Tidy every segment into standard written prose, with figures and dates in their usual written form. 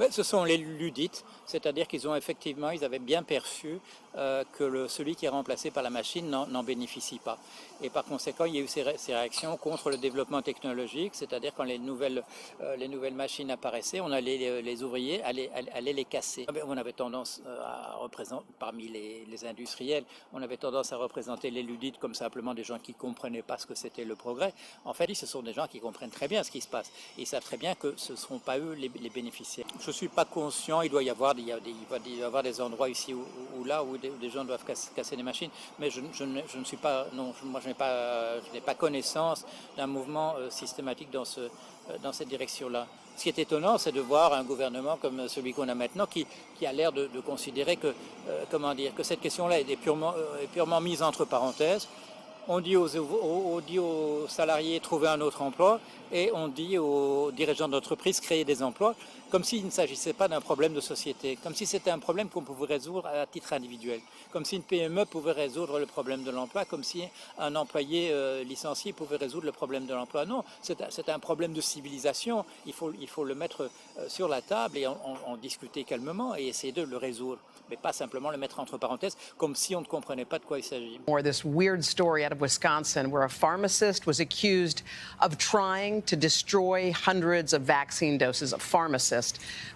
Mais ce sont les ludites, c'est-à-dire qu'ils ont effectivement, ils avaient bien perçu que celui qui est remplacé par la machine n'en bénéficie pas. Et par conséquent, il y a eu ces réactions contre le développement technologique, c'est-à-dire quand les nouvelles machines apparaissaient, on allait les ouvriers allaient les casser. On avait tendance à représenter, parmi les industriels, on avait tendance à représenter les ludites comme simplement des gens qui ne comprenaient pas ce que c'était le progrès. En fait, ce sont des gens qui comprennent très bien ce qui se passe. Ils savent très bien que ce ne seront pas eux les bénéficiaires. Je ne suis pas conscient, il va y avoir des endroits ici ou là où des gens doivent casser des machines, mais je ne suis pas, non, moi je n'ai pas connaissance d'un mouvement systématique dans cette direction-là. Ce qui est étonnant, c'est de voir un gouvernement comme celui qu'on a maintenant qui a l'air de considérer que cette question-là est purement mise entre parenthèses. On dit aux salariés trouver un autre emploi et on dit aux dirigeants d'entreprise créer des emplois comme s'il ne s'agissait pas d'un problème de société, comme si c'était un problème qu'on pouvait résoudre à titre individuel, comme si une PME pouvait résoudre le problème de l'emploi, comme si un employé licencié pouvait résoudre le problème de l'emploi. Non, c'est un problème de civilisation. Il faut le mettre sur la table et en discuter calmement et essayer de le résoudre, mais pas simplement le mettre entre parenthèses comme si on ne comprenait pas de quoi il s'agit. This weird story out of Wisconsin where a pharmacist was accused of trying to destroy hundreds of vaccine doses. A pharmacist.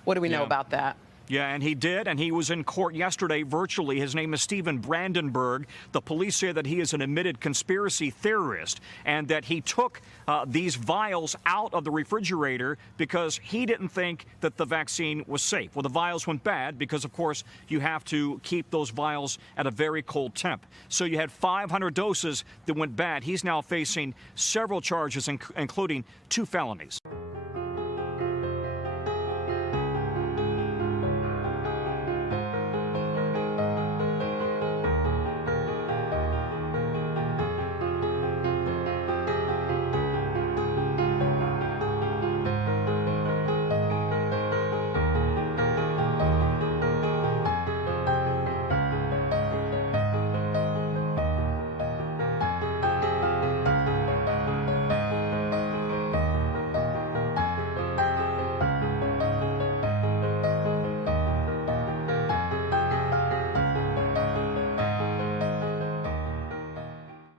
What do we know about that? Yeah, and he did, and he was in court yesterday virtually. His name is Stephen Brandenburg. The police say that he is an admitted conspiracy theorist and that he took these vials out of the refrigerator because he didn't think that the vaccine was safe. Well, the vials went bad because, of course, you have to keep those vials at a very cold temp. So you had 500 doses that went bad. He's now facing several charges, including 2 felonies.